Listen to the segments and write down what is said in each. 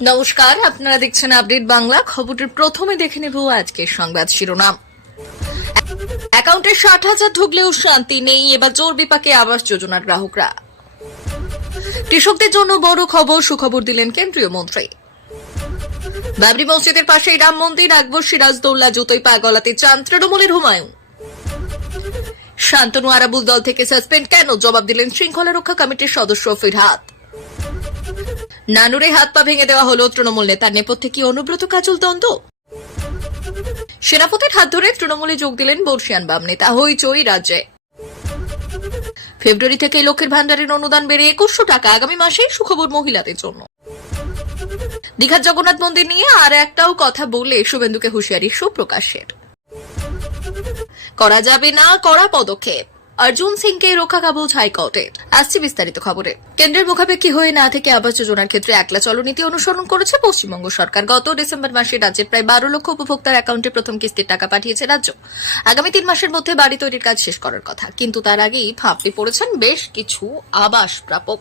নমস্কার, আপনারা দেখছেন আপডেট বাংলা। খবরের প্রথমে দেখে নেব আজকের সংবাদ শিরোনাম। অ্যাকাউন্টে 60,000 ঢুকলেও শান্তি নেই, এবার জোর বিপাকে আবাস যোজনার গ্রাহকরা। কৃষকদের জন্য বড় খবর, সুখবর দিলেন কেন্দ্রীয় মন্ত্রী। বাবরি মসজিদের পাশেই রাম মন্দির, আকবর সিরাজদৌল্লা জুতোয় পা গলাতে চান তৃণমূলের হুমায়ুন। শান্তনু আরাবুল দল থেকে সাসপেন্ড কেন, জবাব দিলেন শৃঙ্খলা রক্ষা কমিটির সদস্য ফিরহাদ। নানুরে হাত পা ভেঙে দেওয়া হলো তৃণমূল নেতার, নেপথ্যে কি অনুব্রত কাজল দ্বন্দ্ব? সেনাপতির হাত ধরে তৃণমূলে যোগ দিলেন বর্ষিয়ান বাম নেতা, হইচই রাজ্যে। ফেব্রুয়ারি থেকে লক্ষ্মীর ভান্ডারের অনুদান বেড়ে 2100 টাকা, আগামী মাসে সুখবর মহিলাদের জন্য। দীঘার জগন্নাথ মন্দির নিয়ে আর একটাও কথা বললে শুভেন্দুকে হুঁশিয়ারি সুপ্রকাশের। করা যাবে না কড়া পদক্ষেপ, অর্জুন সিংকে রক্ষা কাবুজ হাইকোর্টের। আসছে বিস্তারিত খবরে। কেন্দ্রের মুখাপেক্ষী হয়ে না থেকে আবাস যোজনার ক্ষেত্রে একলা চলনীতি অনুসরণ করেছে পশ্চিমবঙ্গ সরকার। গত ডিসেম্বর মাসে রাজ্যের প্রায় 12 লক্ষ উপভোক্তার অ্যাকাউন্টে প্রথম কিস্তির টাকা পাঠিয়েছে রাজ্য। আগামী 3 মাসের মধ্যে বাড়ি তৈরির কাজ শেষ করার কথা, কিন্তু তার আগেই ফাঁপড়ে পড়েছেন বেশ কিছু আবাস প্রাপক।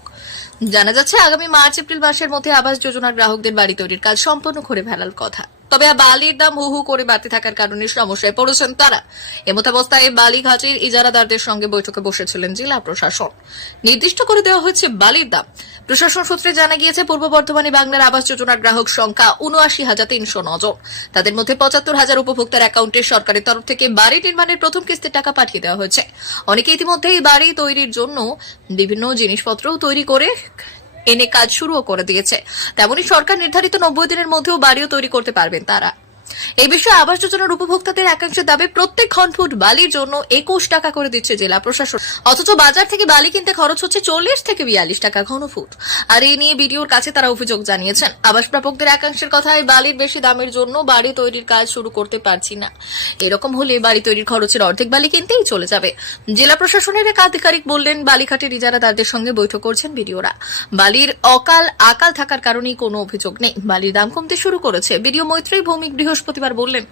জানা যাচ্ছে আগামী মার্চ এপ্রিল মাসের মধ্যে আবাস যোজনার গ্রাহকদের বাড়ি তৈরির কাজ সম্পন্ন করে ফেলার কথা। তবে বালির দাম হু হু করে বাড়তে থাকার কারণে সমস্যায় পড়েছেন তারা। এমতাবস্থায় বালিঘাটের ইজারাদারদের সঙ্গে বৈঠকে বসেছিলেন জেলা প্রশাসন। নির্দিষ্ট করে দেওয়া হয়েছে বালির দাম। প্রশাসন সূত্রে জানা গিয়েছে, পূর্ব বর্ধমানে বাংলার আবাস যোজনার গ্রাহক সংখ্যা 79,309 জন। তাদের মধ্যে 75,000 উপভোক্তার অ্যাকাউন্টে সরকারের তরফ থেকে বাড়ি নির্মাণের প্রথম কিস্তির টাকা পাঠিয়ে দেওয়া হয়েছে। অনেকে ইতিমধ্যেই বাড়ি তৈরির জন্য বিভিন্ন জিনিসপত্র তৈরি করে এনে কাজ শুরুও করে দিয়েছে। তেমনি সরকার নির্ধারিত 90 দিনের মধ্যেও বাড়িও তৈরি করতে পারবেন তারা। এই বিষয়ে আবাস যোজনার উপভোক্তাদের একাংশের দাবি, প্রত্যেক ঘনফুট বালির জন্য 21 টাকা করে দিচ্ছে জেলা প্রশাসন, অথচ বাজার থেকে বালি কিনতে খরচ হচ্ছে 40 থেকে 42 টাকা ঘনফুট। আর এই নিয়ে বিডিওর কাছে তারা অভিযোগ জানিয়েছেন। আবাস প্রাপকদের একাংশের কথায়, বালির বেশি দামের জন্য বাড়ি তৈরির কাজ শুরু করতে পারছি না। এরকম হলে বাড়ি তৈরির খরচের অর্ধেক বালি কিনতেই চলে যাবে। জেলা প্রশাসনের এক আধিকারিক বললেন, বালিঘাটের ইজারাদারদের সঙ্গে বৈঠক করছেন বিডিওরা। বালির আকাল থাকার কারণেই কোনো অভিযোগ নেই, বালির দাম কমতে শুরু করেছে। বিডিও মৈত্রী ভৌমিক বৃহস্পতিবার বললেন,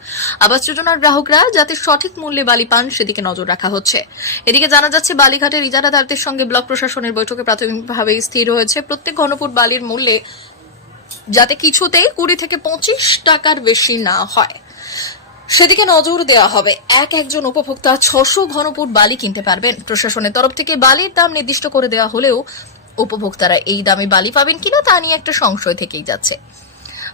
আবাস যোজনার গ্রাহকরা যাতে সঠিক মূল্যে বালি পান সেদিকে নজর রাখা হচ্ছে। এদিকে জানা যাচ্ছে, বালিঘাটের ইজারাদারদের সঙ্গে ব্লক প্রশাসনের বৈঠকে প্রাথমিকভাবে স্থির হয়েছে, প্রত্যেক ঘনফুট বালির মূল্যে যাতে কিছুতে 20 থেকে 25 টাকার বেশি না হয় সেদিকে নজর দেওয়া হবে। একজন উপভোক্তা 600 ঘনফুট বালি কিনতে পারবেন। প্রশাসনের তরফ থেকে বালির দাম নির্দিষ্ট করে দেওয়া হলেও উপভোক্তারা এই দামে বালি পাবেন কিনা তা নিয়ে একটা সংশয় থেকেই যাচ্ছে।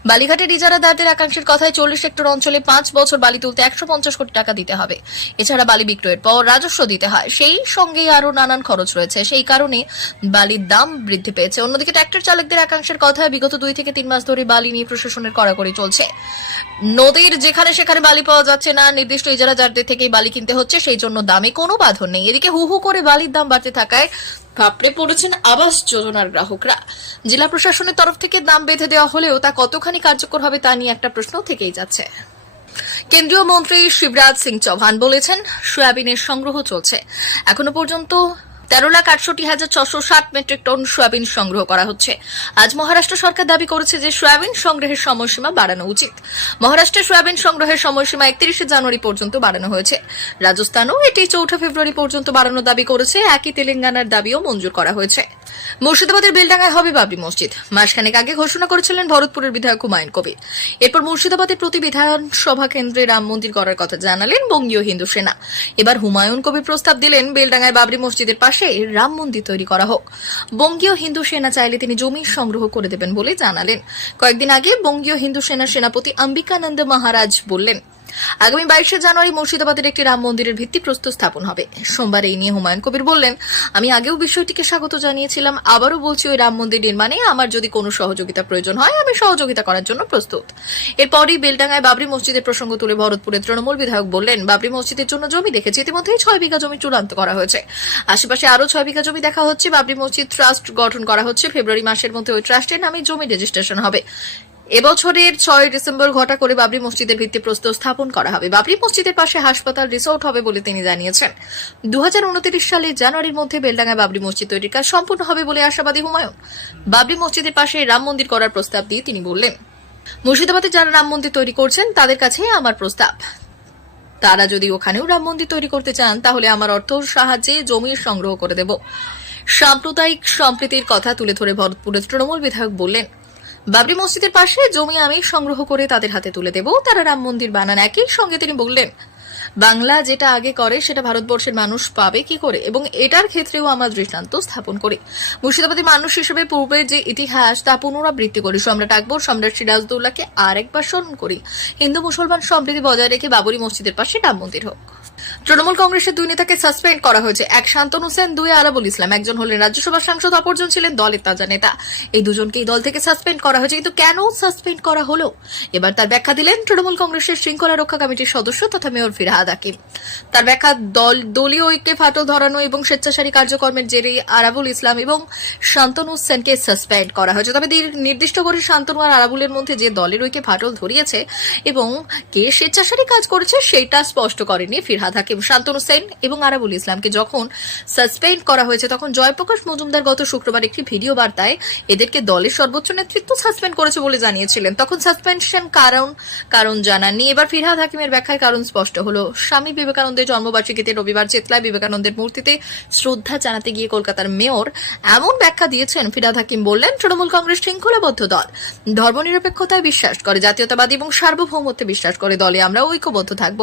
বালিঘাটের ইজারাদারদের একাংশের কথায় 40 হেক্টর অঞ্চলে 5 বছর বালি তুলতে 150 কোটি টাকা দিতে হবে। এছাড়া বালি বিক্রয়ের পর রাজস্ব দিতে হয়, সেই সঙ্গে আরো নানান খরচ রয়েছে। সেই কারণে বালির দাম বৃদ্ধি পেয়েছে। অন্যদিকে ট্রাক্টর চালকদের একাংশের কথায়, বিগত 2 থেকে 3 মাস ধরে বালি নিয়ে প্রশাসনের কড়াকড়ি চলছে। নদীর যেখানে সেখানে বালি পাওয়া যাচ্ছে না, নির্দিষ্ট ইজারাদারদের থেকেই বালি কিনতে হচ্ছে, সেই জন্য দামে কোনো বাঁধন নেই। এদিকে হু হু করে বালির দাম বাড়তে থাকায় ফাঁপড়ে পড়েছেন আবাস যোজনার গ্রাহকরা। জেলা প্রশাসনের তরফ থেকে দাম বেঁধে দেওয়া হলেও তা কতখানি কার্যকর হবে তা নিয়ে একটা প্রশ্ন থেকেই যাচ্ছে। কেন্দ্রীয় মন্ত্রী শিবরাজ সিং চৌহান বলেছেন, সয়াবিনের সংগ্রহ চলছে। এখনো পর্যন্ত 13,68,660 মেট্রিক টন সয়াবিন সংগ্রহ করা হচ্ছে। আজ মহারাষ্ট্র সরকার দাবি করেছে যে সয়াবিন সংগ্রহের সময়সীমা বাড়ানো উচিত। মহারাষ্ট্রে সয়াবিন সংগ্রহের সময়সীমা 31 জানুয়ারি পর্যন্ত বাড়ানো হয়েছে। রাজস্থানও এটি 4 ফেব্রুয়ারি পর্যন্ত বাড়ানোর দাবি করেছে। একই তেলেঙ্গানার দাবিও মঞ্জুর করা হয়েছে। মুর্শিদাবাদের বেলডাঙ্গায় হবে বাবরি মসজিদ। মাসখানেক আগে ঘোষণা করেছিলেন ভরতপুরের বিধায়ক হুমায়ুন কবির। এরপর মুর্শিদাবাদের প্রতি বিধানসভা কেন্দ্রে রাম মন্দির করার কথা জানালেন বঙ্গীয় হিন্দু সেনা। এবার হুমায়ুন কবির প্রস্তাব দিলেন, বেলডাঙ্গায় বাবরি মসজিদের পাশে রাম মন্দির তৈরি করা হোক। বঙ্গীয় হিন্দু সেনা চাইলে তিনি জমি সংগ্রহ করে দেবেন বলে জানালেন। কয়েকদিন আগে বঙ্গীয় হিন্দু সেনার সেনাপতি অম্বিকানন্দ মহারাজ বললেন, আগামী 22 জানুয়ারি মুর্শিদাবাদের একটি রাম মন্দিরের ভিত্তিপ্রস্তর স্থাপন হবে। সোমবার এই নিয়ে হুমায়ুন কবির বললেন, আমি আগেও বিষয়টিকে স্বাগত জানিয়েছিলাম, আবারও বলছি, ওই রাম মন্দির নির্মাণে আমার যদি কোনো সহযোগিতা প্রয়োজন হয় আমি সহযোগিতা করার জন্য প্রস্তুত। এরপরই বেলডাঙ্গায় বাবরি মসজিদের প্রসঙ্গ তুলে ভরতপুরের তৃণমূল বিধায়ক বললেন, বাবরি মসজিদের জন্য জমি দেখেছি, ইতিমধ্যেই 6 বিঘা জমি চূড়ান্ত করা হয়েছে। আশেপাশে আরো 6 বিঘা জমি দেখা হচ্ছে। বাবরি মসজিদ ট্রাস্ট গঠন করা হচ্ছে। ফেব্রুয়ারি মাসের মধ্যে ওই ট্রাস্টের নামে জমি রেজিস্ট্রেশন হবে। এবছরের 6 ডিসেম্বর ঘটা করে বাবরি মসজিদের ভিত্তিপ্রস্তর স্থাপন করা হবে। বাবরি মসজিদের পাশে হাসপাতাল, রিসোর্ট হবে বলে তিনি জানিয়েছেন। 2029 সালের জানুয়ারির মধ্যে বেলডাঙ্গায় বাবরি মসজিদ তৈরির কাজ সম্পূর্ণ হবে বলে আশাবাদী হুমায়ুন। বাবরি মসজিদের পাশে রাম মন্দির করার প্রস্তাব দিয়ে তিনি বললেন, মুর্শিদাবাদে যারা রাম মন্দির তৈরি করছেন তাদের কাছে আমার প্রস্তাব, তারা যদি ওখানেও রাম মন্দির তৈরি করতে চান তাহলে আমার অর্থ সাহায্যে জমি সংগ্রহ করে দেব। সাম্প্রদায়িক সম্প্রীতির কথা তুলে ধরে ভরতপুরের তৃণমূল বিধায়ক বললেন, বাবরি মসজিদের পাশে জমি আমি সংগ্রহ করে তাদের হাতে তুলে দেব, তারা রাম মন্দির বানান। একই সঙ্গে তিনি বললেন, বাংলা যেটা আগে করে সেটা ভারতবর্ষের মানুষ পাবে কি করে, এবং এটার ক্ষেত্রেও আমরা দৃষ্টান্ত স্থাপন করি। মুর্শিদাবাদী মানুষ হিসেবে পূর্বের যে ইতিহাস তা পুনরাবৃত্তি করি। সম্রাট আকবর, সম্রাট সিরাজদৌল্লাকে আরেকবার স্মরণ করি। হিন্দু মুসলমান সম্প্রীতি বজায় রেখে বাবরি মসজিদের পাশে রাম মন্দির হোক। তৃণমূল কংগ্রেসের দুই নেতাকে সাসপেন্ড করা হয়েছে। এক শান্তনু সেন, দুই আরাবুল ইসলাম। একজন হলেন রাজ্যসভার সাংসদ, অপরজন ছিলেন দলের তাজা নেতা। এই দুজনকেই দল থেকে সাসপেন্ড করা হয়েছে। কিন্তু কেন সাসপেন্ড করা হলো, এবার তার ব্যাখ্যা দিলেন তৃণমূল কংগ্রেসের শৃঙ্খলা রক্ষা কমিটির সদস্য তথা মেয়র ফিরহাদ হাকিম। তার ব্যাখ্যা, দলীয় ঐক্যে ফাটল ধরানো এবং স্বেচ্ছাচারী কার্যক্রমের জেরে আরাবুল ইসলাম এবং শান্তনু সেনকে সাসপেন্ড করা হয়েছে। তবে নির্দিষ্ট করে শান্তনু আর আরাবুলের মধ্যে যে দলের ঐক্যে ফাটল ধরিয়েছে এবং কে স্বেচ্ছাচারী কাজ করেছে সেটা স্পষ্ট করেনি ফিরহাদ হাকিম। শান্তনু সেন এবং আরাবুল ইসলামকে যখন সাসপেন্ড করা হয়েছে তখন জয়প্রকাশ মজুমদার গত শুক্রবার একটি ভিডিও বার্তায় এদেরকে দলের সর্বোচ্চ নেতৃত্ব সাসপেন্ড করেছে বলে জানিয়েছিলেন। তখন সাসপেনশন কারণ জানাননি। এবার ফিরহাদ হাকিমের ব্যাখ্যায় কারণ স্পষ্ট হলো। স্বামী বিবেকানন্দের জন্মবার্ষিকীতে রবিবার চেতলায় বিবেকানন্দের মূর্তিতে শ্রদ্ধা জানাতে গিয়ে কলকাতার মেয়র এমন ব্যাখ্যা দিয়েছেন। ফিরহাদ হাকিম বললেন, তৃণমূল কংগ্রেস শৃঙ্খলাবদ্ধ দল, ধর্মনিরপেক্ষতায় বিশ্বাস করে, জাতীয়তাবাদী এবং সার্বভৌমত্বে বিশ্বাস করে। দলে আমরা ঐক্যবদ্ধ থাকব।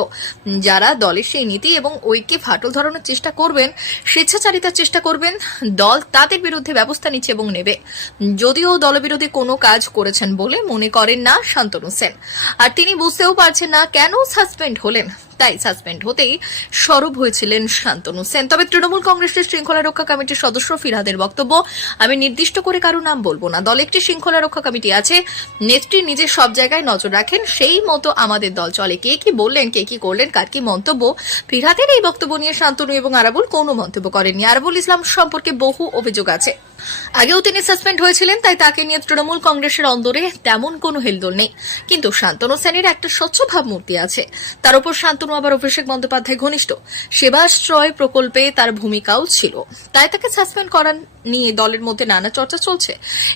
যারা দলের সেই নীতি এবং ঐক্যে ফাটল ধরানোর চেষ্টা করবেন, স্বেচ্ছাচারিতার চেষ্টা করবেন, দল তাদের বিরুদ্ধে ব্যবস্থা নিচ্ছে এবং নেবে। যদিও দলবিরোধী কোনো কাজ করেছেন বলে মনে করেন না শান্তনু সেন, আর তিনি বুঝতেও পারছেন না কেন সাসপেন্ড হলেন, তাই সাসপেন্ড হতেই সরব হয়েছিলেন শান্তনু সেন। তবে তৃণমূল কংগ্রেসের শৃঙ্খলা রক্ষা কমিটির সদস্য ফিরহাদের বক্তব্য, আমি নির্দিষ্ট করে কারো নাম বলবো না। দলে একটি শৃঙ্খলা রক্ষা কমিটি আছে, নেত্রী নিজে সব জায়গায় নজর রাখেন, সেই মতো আমাদের দল চলে। কে কি বললেন, কে কি করলেন, কার কি মন্তব্য, ফিরহাদের এই বক্তব্য নিয়ে শান্তনু এবং আরাবুল কোনো মন্তব্য করেননি। আরাবুল ইসলাম সম্পর্কে বহু অভিযোগ আছে, আগেও তিনি সাসপেন্ড হয়েছিলেন, তাই তাকে নিয়ে তৃণমূল কংগ্রেসের অন্দরে তেমন কোনো হেলদোল নেই। কিন্তু শান্তনু সেনের একটা স্বচ্ছ ভাবমূর্তি আছে। তার উপর শান্তনু আবার অভিষেক বন্দ্যোপাধ্যায় ঘনিষ্ঠ, সেবাশ্রয় প্রকল্পে তার ভূমিকাও ছিল, তাই তাকে সাসপেন্ড করা নিয়ে দলের মধ্যে নানা চর্চা চলছে।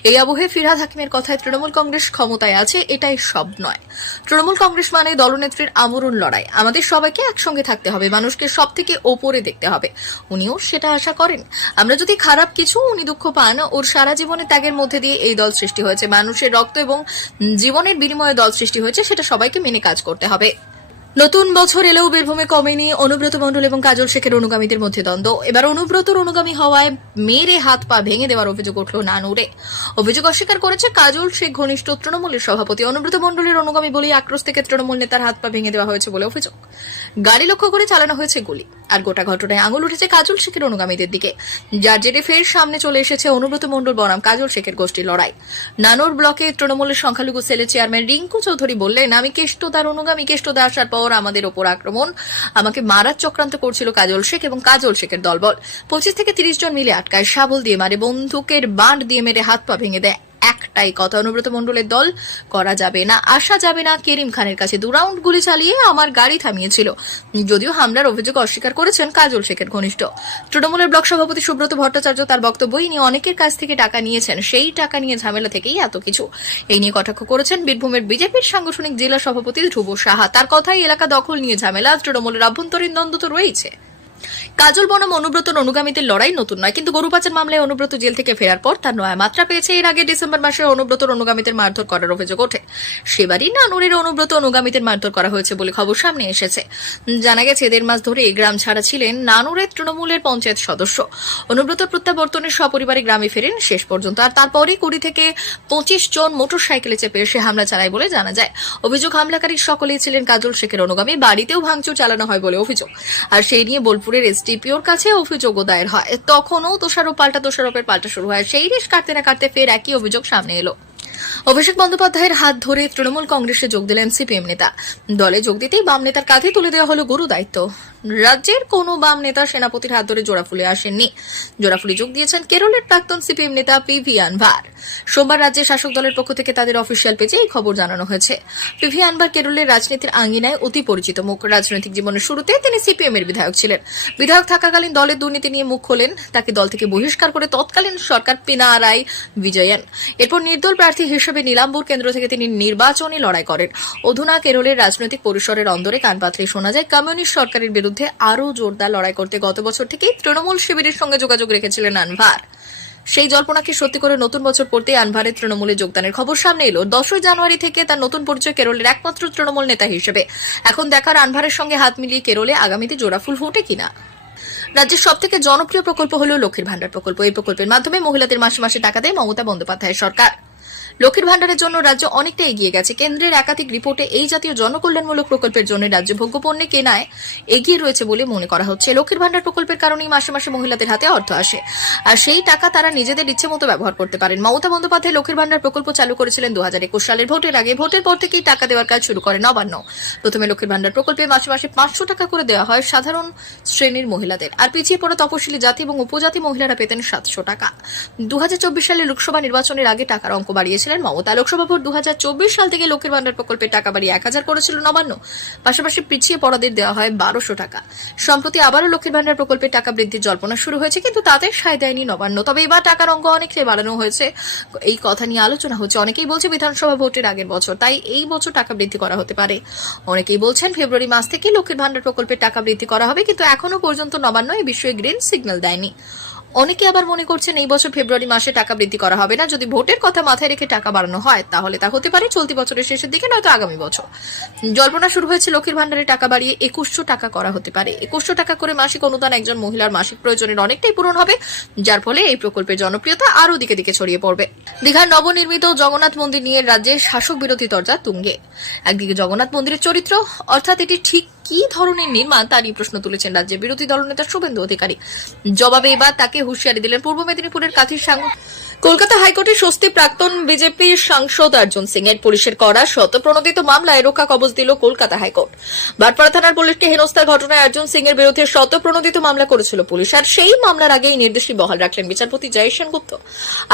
এই আবহে ফিরহাদ হাকিমের কথায় তৃণমূল কংগ্রেস ক্ষমতায় আছে এটাই সব নয়। তৃণমূল কংগ্রেস মানে দলনেত্রীর আমরণ লড়াই। আমাদের সবাইকে একসঙ্গে থাকতে হবে, মানুষকে সব থেকে ওপরে দেখতে হবে। উনিও সেটা আশা করেন। আমরা যদি খারাপ কিছু উনি দুঃখ পান, ওর সারা জীবনে ত্যাগের মধ্যে দিয়ে এই দল সৃষ্টি হয়েছে, মানুষের রক্ত এবং জীবনের বিনিময়ে দল সৃষ্টি হয়েছে, সেটা সবাইকে মেনে কাজ করতে হবে। নতুন বছর এলেও বীরভূমে কমেনি অনুব্রত মণ্ডল এবং কাজল শেখের অনুগামীদের মধ্যে দ্বন্দ্ব। এবার অনুব্রতর অনুগামী হওয়ায় মেরে হাত পা ভেঙে দেওয়ার অভিযোগ উঠল নানুরে। অভিযোগ অস্বীকার করেছে কাজল শেখ ঘনিষ্ঠ তৃণমূলের সভাপতি। অনুব্রত মণ্ডলের অনুগামী বলেই আক্রোশ থেকে তৃণমূল নেতার হাত পা ভেঙে দেওয়া হয়েছে বলে অভিযোগ। গাড়ি লক্ষ্য করে চালানো হয়েছে গুলি, আর গোটা ঘটনায় আঙুল উঠেছে কাজল শেখের অনুগামীদের দিকে, যার জেরে ফের সামনে চলে এসেছে অনুব্রত মণ্ডল বনাম কাজল শেখের গোষ্ঠীর লড়াই। নানুর ব্লকে তৃণমূলের সংখ্যালঘু সেলের চেয়ারম্যান রিঙ্কু চৌধুরী বললেন, আমি কেষ্টদার অনুগামী, কেষ্টদা আসার পর আমাদের ওপর আক্রমণ, আমাকে মারার চক্রান্ত করছিল কাজল শেখ এবং কাজল শেখের দলবল। 25 থেকে 30 জন মিলে আটকায়, শাবল দিয়ে মারে, বন্দুকের বাঁট দিয়ে মেরে হাত পা ভেঙে দেয়। একটাই কথা, অনুব্রত মণ্ডলের দল করা যাবে না, আসা যাবে না। কেরিম খানের কাছে 2 রাউন্ড গুলি চালিয়ে আমার গাড়ি থামিয়েছিল। যদিও হামলার অভিযোগ অস্বীকার করেছেন কাজল শেখের ঘনিষ্ঠ তৃণমূলের ব্লক সভাপতি সুব্রত ভট্টাচার্য। তার বক্তব্য, ইনি অনেকের কাছ থেকে টাকা নিয়েছেন, সেই টাকা নিয়ে ঝামেলা থেকেই এত কিছু। এই নিয়ে কটাক্ষ করেছেন বীরভূমের বিজেপির সাংগঠনিক জেলা সভাপতি ধ্রুব সাহা। তার কথাই, এলাকা দখল নিয়ে ঝামেলা, তৃণমূলের আভ্যন্তরীণ দ্বন্দ্ব তো রয়েছে। কাজল বনাম অনুব্রতর অনুগামীদের লড়াই নতুন নয়, কিন্তু গরু পাচার মামলায় অনুব্রত জেল থেকে ফেরার পর তার নয়া মাত্রা পেয়েছে। এর আগে ডিসেম্বর মাসে অনুব্রতর অনুগামীদের মারধর করার অভিযোগ ওঠে। সেবারই নানুরের অনুব্রত অনুগামীদের মারধর করা হয়েছে বলে খবর সামনে এসেছে। জানা গেছে, 1.5 মাস ধরে গ্রাম ছাড়া ছিলেন নানুরের তৃণমূলের পঞ্চায়েত সদস্য। অনুব্রত প্রত্যাবর্তনের সপরিবারে গ্রামে ফেরেন শেষ পর্যন্ত, আর তারপরে 20 থেকে 25 জন মোটরসাইকেলে চেপে এসে হামলা চালায় বলে জানা যায়। অভিযোগ, হামলাকারী সকলেই ছিলেন কাজল শেখের অনুগামী। বাড়িতেও ভাঙচুর চালানো হয় বলে অভিযোগ, আর সেই নিয়ে বোলপুরের এসডিপিওর কাছে অভিযোগও দায়ের হয়। তখনও দোষারোপ পাল্টা দোষারোপের পাল্টা শুরু হয়। সেই রেশ কাটতে না কাটতে ফের একই অভিযোগ সামনে এলো। অভিষেক বন্দ্যোপাধ্যায়ের হাত ধরে তৃণমূল কংগ্রেসে যোগ দিলেন সিপিএম নেতা। দলে যোগ দিতেই বাম নেতার কাঁধে তুলে দেওয়া হলো গুরু দায়িত্ব। রাজ্যের কোনো বাম নেতা সেনাপতির হাত ধরে জোড়াফুলে আসেননি। জোড়াফুলি যোগ দিয়েছেন কেরলের প্রাক্তন সিপিএম নেতা পিভি আনভার। সোমবার রাজ্যের শাসক দলের পক্ষ থেকে তাদের অফিসিয়াল পেজে এই খবর জানানো হয়েছে। পিভি আনভার কেরলের রাজনীতির আঙ্গিনায় অতি পরিচিত মুখ। রাজনৈতিক জীবনের শুরুতে তিনি সিপিএম এর বিধায়ক ছিলেন। বিধায়ক থাকাকালীন দলের দুর্নীতি নিয়ে মুখ খোলেন। তাকে দল থেকে বহিষ্কার করে তৎকালীন সরকার পিনারাই বিজয়ন। এরপর নির্দল প্রার্থী হিসেবে নীলাম্বুর কেন্দ্র থেকে তিনি নির্বাচনী লড়াই করেন। অধুনা কেরলের রাজনৈতিক পরিসরের অন্দরে কান পাতলে শোনা যায়, কমিউনিস্ট সরকারের বিরুদ্ধে আরও জোরদার লড়াই করতে গত বছর থেকেই তৃণমূল শিবিরের সঙ্গে যোগাযোগ রেখেছিলেন আনভার। সেই জল্পনাকে সত্যি করে নতুন বছর পড়তে আনভারে তৃণমূলে যোগদানের খবর সামনে এলো। 10 জানুয়ারি থেকে তার নতুন পরিচয় কেরলের একমাত্র তৃণমূল নেতা হিসেবে। এখন দেখার আনভারের সঙ্গে হাত মিলিয়ে কেরলে আগামীতে জোড়াফুল ফোটে কিনা। রাজ্যের সবথেকে জনপ্রিয় প্রকল্প হলো লক্ষ্মীর ভান্ডার প্রকল্প। এই প্রকল্পের মাধ্যমে মহিলাদের মাসে মাসে টাকা দেয় মমতা বন্দ্যোপাধ্যায়ের সরকার। লক্ষ্মীর ভান্ডারের জন্য রাজ্য অনেকটা এগিয়ে গেছে। কেন্দ্রের একাধিক রিপোর্টে এই জাতীয় জনকল্যাণমূলক প্রকল্পের জন্য রাজ্য ভোগ্যপণ্যে কেনায় এগিয়ে রয়েছে বলে মনে করা হচ্ছে। লক্ষ্মীর ভান্ডার প্রকল্পের কারণেই মাসে মাসে মহিলাদের হাতে অর্থ আসে, আর সেই টাকা তারা নিজেদের ইচ্ছে মতো ব্যবহার করতে পারেন। মমতা বন্দ্যোপাধ্যায় লক্ষ্মীর ভান্ডার প্রকল্প চালু করেছিলেন 2021 সালের ভোটের আগে। ভোটের পর থেকেই টাকা দেওয়ার কাজ শুরু করে নবান্ন। প্রথমে লক্ষ্মীর ভান্ডার প্রকল্পে মাসে মাসে 500 টাকা করে দেওয়া হয় সাধারণ শ্রেণীর মহিলাদের, আর পিছিয়ে পড়া তপশিলি জাতি এবং উপজাতি মহিলারা পেতেন 700 টাকা। 2024 সালে লোকসভা নির্বাচনের আগে টাকার অঙ্ক বাড়িয়েছিলেন মমতা। লোকসভা ভোট 2024 সাল থেকে লক্ষ্মীর ভান্ডার প্রকল্পের টাকা বাড়িয়ে 1000 করেছিল নবান্ন। পাশাপাশি পিছিয়ে পড়াদের দেওয়া হয় 1200 টাকা। সম্প্রতি আবারও লক্ষ্মীর ভান্ডার প্রকল্পের টাকা বৃদ্ধির জল্পনা শুরু হয়েছে, কিন্তু তাতে সায় দেয়নি নবান্ন। তবে এবার টাকার অঙ্ক অনেকটাই বাড়ানো হয়েছে, এই কথা নিয়ে আলোচনা হচ্ছে। অনেকেই বলছে বিধানসভা ভোটের আগের বছর, তাই এই বছর টাকা বৃদ্ধি করা হতে পারে। অনেকেই বলছেন ফেব্রুয়ারি মাস থেকে লক্ষ্মীর ভান্ডার প্রকল্পের টাকা বৃদ্ধি করা হবে, কিন্তু এখনো পর্যন্ত নবান্ন এই বিষয়ে গ্রিন সিগন্যাল দেয়নি। অনেকে আবার মনে করছেন এই বছর ফেব্রুয়ারি মাসে টাকা বৃদ্ধি করা হবে না। যদি ভোটের কথা মাথায় রেখে টাকা বাড়ানো হয় তাহলে তা হতে পারে চলতি বছরের শেষের দিকে, নয়তো আগামী বছর। জল্পনা শুরু হয়েছে লক্ষ্মীর ভান্ডারে টাকা বাড়িয়ে 2100 টাকা করা হতে পারে। 2100 টাকা করে মাসিক অনুদান একজন মহিলার মাসিক প্রয়োজনের অনেকটাই পূরণ হবে, যার ফলে এই প্রকল্পের জনপ্রিয়তা আরও দিকে দিকে ছড়িয়ে পড়বে। দীঘার নবনির্মিত জগন্নাথ মন্দির নিয়ে রাজ্যের শাসক বিরোধী তরজা তুঙ্গে। একদিকে জগন্নাথ মন্দিরের চরিত্র, অর্থাৎ এটি ঠিক কি ধরনের নির্মাণ তারই প্রশ্ন তুলেছেন রাজ্যের বিরোধী দলনেতা শুভেন্দু অধিকারী। জবাবে এবার তাকে হুঁশিয়ারি দিলেন পূর্ব মেদিনীপুরের কাঁথির কলকাতা হাইকোর্টে স্বস্তি প্রাক্তন বিজেপি সাংসদ অর্জুন সিং এর। পুলিশের করা শতপ্রণোদিত মামলায় রক্ষা কবচ দিল কলকাতা হাইকোর্ট। ভাটপাড়া থানার পুলিশকে হেনস্থার ঘটনায় অর্জুন সিং এর বিরুদ্ধে শতপ্রণোদিত মামলা করেছিল পুলিশ, আর সেই মামলার আগেই নির্দেশই বহাল রাখলেন বিচারপতি জয় সেনগুপ্ত।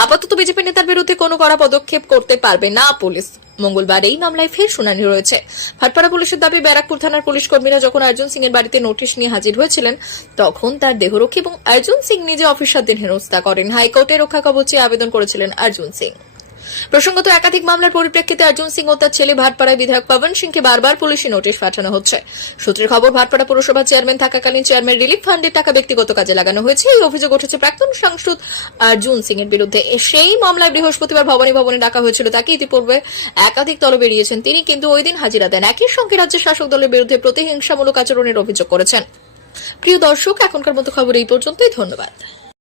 আপাতত বিজেপি নেতার বিরুদ্ধে কোনো কড়া পদক্ষেপ করতে পারবে না পুলিশ। মঙ্গলবার এই মামলায় ফের শুনানি রয়েছে। ভাটপাড়া পুলিশের দাবি, ব্যারাকপুর থানার পুলিশ কর্মীরা যখন অর্জুন সিং এর বাড়িতে নোটিশ নিয়ে হাজির হয়েছিলেন তখন তার দেহরক্ষী এবং অর্জুন সিং নিজে অফিসারদের হেনস্থা করেন। হাইকোর্টে রক্ষা কবচে আবেদন করেছিলেন অর্জুন সিং। প্রসঙ্গত একাধিক মামলার পরিপ্রেক্ষিতে অর্জুন সিং ও তার ছেলে ভাটপাড়ায় বিধায়ক পবন সিংকে বারবার পুলিশি নোটিশ পাঠানো হচ্ছে। সূত্রের খবর, ভাটপাড়া পুরসভা চেয়ারম্যান থাকাকালীন চেয়ারম্যান রিলিফ ফান্ডের টাকা ব্যক্তিগত কাজে লাগানো হয়েছে। এই অভিযোগ উঠেছে প্রাক্তন সাংসদ অর্জুন সিং এর বিরুদ্ধে। সেই মামলায় বৃহস্পতিবার ভবনে ডাকা হয়েছিল তাকে। ইতিপূর্বে একাধিক তলব বেরিয়েছেন তিনি, কিন্তু ওই দিন হাজিরা দেন। একই সঙ্গে রাজ্যের শাসক দলের বিরুদ্ধে প্রতিহিংসামূলক আচরণের অভিযোগ করেছেন। প্রিয় দর্শক, এখনকার মতো খবর এই পর্যন্তই। ধন্যবাদ।